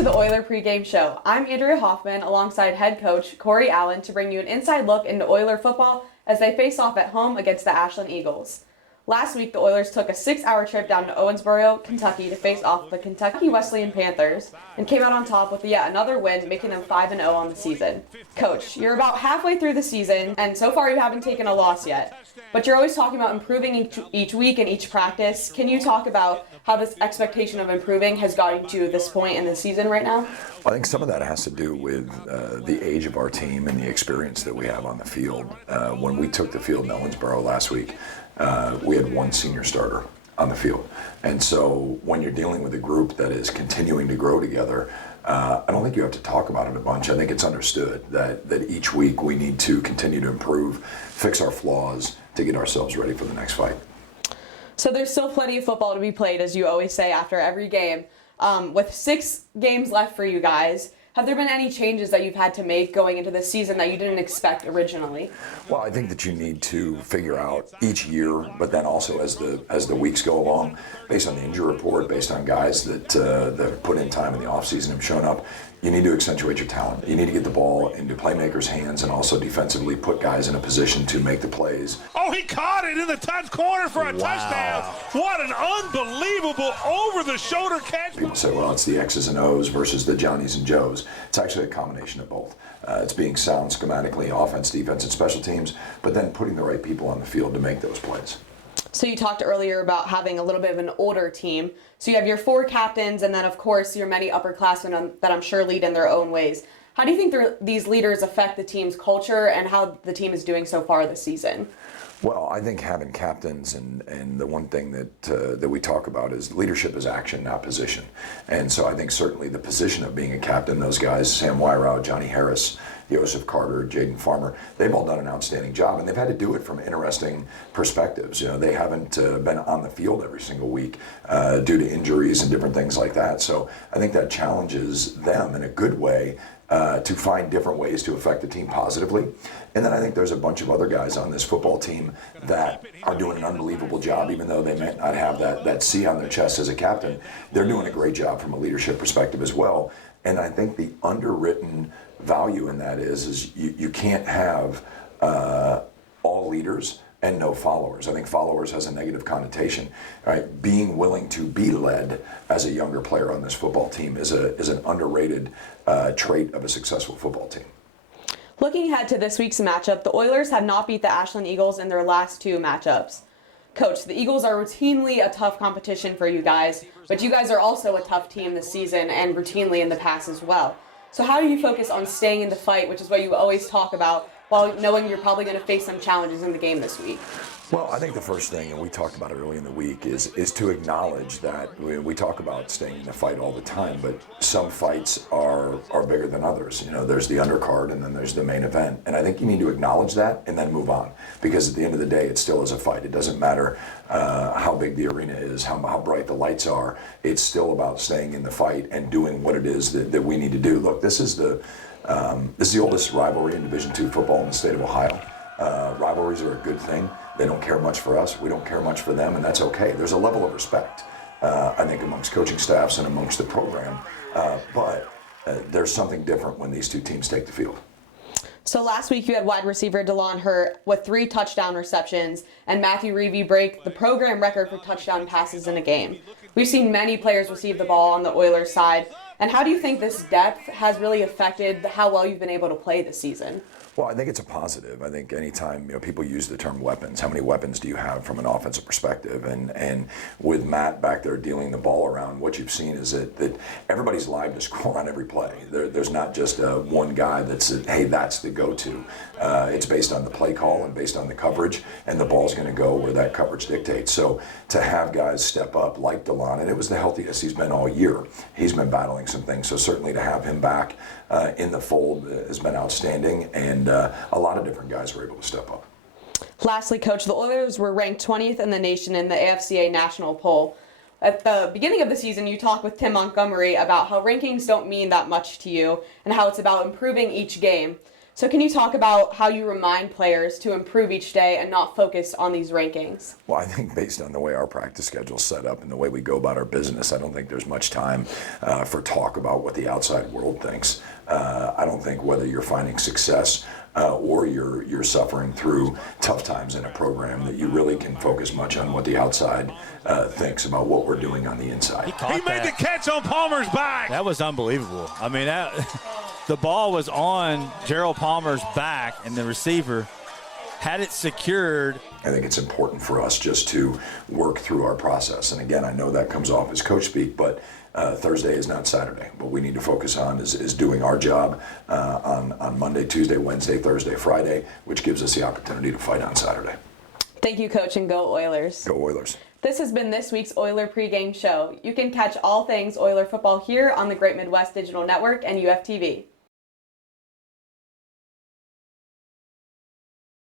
to the Oiler pregame show. I'm Andrea Hoffman alongside head coach Kory Allen to bring you an inside look into Oiler football as they face off at home against the Ashland Eagles. Last week, the Oilers took a 6-hour trip down to Owensboro, Kentucky to face off the Kentucky Wesleyan Panthers and came out on top with yet another win, making them 5-0 on the season. Coach, you're about halfway through the season, and so far you haven't taken a loss yet. But you're always talking about improving each week and each practice. Can you talk about how this expectation of improving has gotten to this point in the season right now? I think some of that has to do with the age of our team and the experience that we have on the field. When we took the field in Owensboro last week, we had one senior starter on the field. And so when you're dealing with a group that is continuing to grow together, I don't think you have to talk about it a bunch. I think it's understood that each week we need to continue to improve, fix our flaws to get ourselves ready for the next fight. So there's still plenty of football to be played, as you always say after every game. With 6 games left for you guys, have there been any changes that you've had to make going into this season that you didn't expect originally? Well, I think that you need to figure out each year, but then also as the weeks go along, based on the injury report, based on guys that put in time in the offseason and have shown up, you need to accentuate your talent. You need to get the ball into playmakers' hands and also defensively put guys in a position to make the plays. Oh, he caught it in the top corner for a touchdown. What an unbelievable over-the-shoulder catch. People say, well, it's the X's and O's versus the Johnnies and Joes. It's actually a combination of both. It's being sound schematically, offense, defense, and special teams, but then putting the right people on the field to make those plays. So you talked earlier about having a little bit of an older team. So you have your 4 captains and then, of course, your many upperclassmen that I'm sure lead in their own ways. How do you think these leaders affect the team's culture and how the team is doing so far this season? Well, I think having captains and the one thing that we talk about is leadership is action, not position. And so I think certainly the position of being a captain, those guys, Sam Wyrau, Johnny Harris, Joseph Carter, Jaden Farmer, they've all done an outstanding job, and they've had to do it from interesting perspectives. You know, they haven't been on the field every single week due to injuries and different things like that. So I think that challenges them in a good way to find different ways to affect the team positively. And then I think there's a bunch of other guys on this football team that are doing an unbelievable job, even though they may not have that C on their chest as a captain. They're doing a great job from a leadership perspective as well. And I think the underwritten value in that is you can't have all leaders and no followers. I think followers has a negative connotation. Right? Being willing to be led as a younger player on this football team is an underrated trait of a successful football team. Looking ahead to this week's matchup, the Oilers have not beat the Ashland Eagles in their last 2 matchups. Coach, the Eagles are routinely a tough competition for you guys, but you guys are also a tough team this season and routinely in the past as well. So how do you focus on staying in the fight, which is what you always talk about, while knowing you're probably going to face some challenges in the game this week? Well, I think the first thing, and we talked about it early in the week, is to acknowledge that we talk about staying in the fight all the time, but some fights are bigger than others. You know, there's the undercard and then there's the main event. And I think you need to acknowledge that and then move on. Because at the end of the day, it still is a fight. It doesn't matter how big the arena is, how bright the lights are. It's still about staying in the fight and doing what it is that we need to do. Look, this is the oldest rivalry in Division II football in the state of Ohio. Rivalries are a good thing. They don't care much for us. We don't care much for them, and that's okay. There's a level of respect, I think, amongst coaching staffs and amongst the program. But there's something different when these 2 teams take the field. So last week you had wide receiver DeLon Hurt with 3 touchdown receptions and Matthew Reevy break the program record for touchdown passes in a game. We've seen many players receive the ball on the Oilers side. And how do you think this depth has really affected how well you've been able to play this season? Well, I think it's a positive. I think anytime people use the term weapons, how many weapons do you have from an offensive perspective? And with Matt back there dealing the ball around, what you've seen is that everybody's live to score on every play. There's not just one guy that's, hey, that's the go-to. It's based on the play call and based on the coverage, and the ball's going to go where that coverage dictates. So to have guys step up like DeLon, and it was the healthiest he's been all year. He's been battling some things, so certainly to have him back in the fold has been outstanding, and a lot of different guys were able to step up. Lastly, Coach, the Oilers were ranked 20th in the nation in the AFCA national poll. At the beginning of the season, you talked with Tim Montgomery about how rankings don't mean that much to you and how it's about improving each game. So can you talk about how you remind players to improve each day and not focus on these rankings? Well, I think based on the way our practice schedule is set up and the way we go about our business, I don't think there's much time for talk about what the outside world thinks. I don't think whether you're finding success or you're suffering through tough times in a program that you really can focus much on what the outside thinks about what we're doing on the inside. He made the catch on Palmer's back. That was unbelievable. I mean, the ball was on Gerald Palmer's back, and the receiver had it secured. I think it's important for us just to work through our process. And again, I know that comes off as coach speak, but Thursday is not Saturday. What we need to focus on is doing our job on Monday, Tuesday, Wednesday, Thursday, Friday, which gives us the opportunity to fight on Saturday. Thank you, Coach, and go Oilers. Go Oilers. This has been this week's Oiler pregame show. You can catch all things Oiler football here on the Great Midwest Digital Network and UFTV.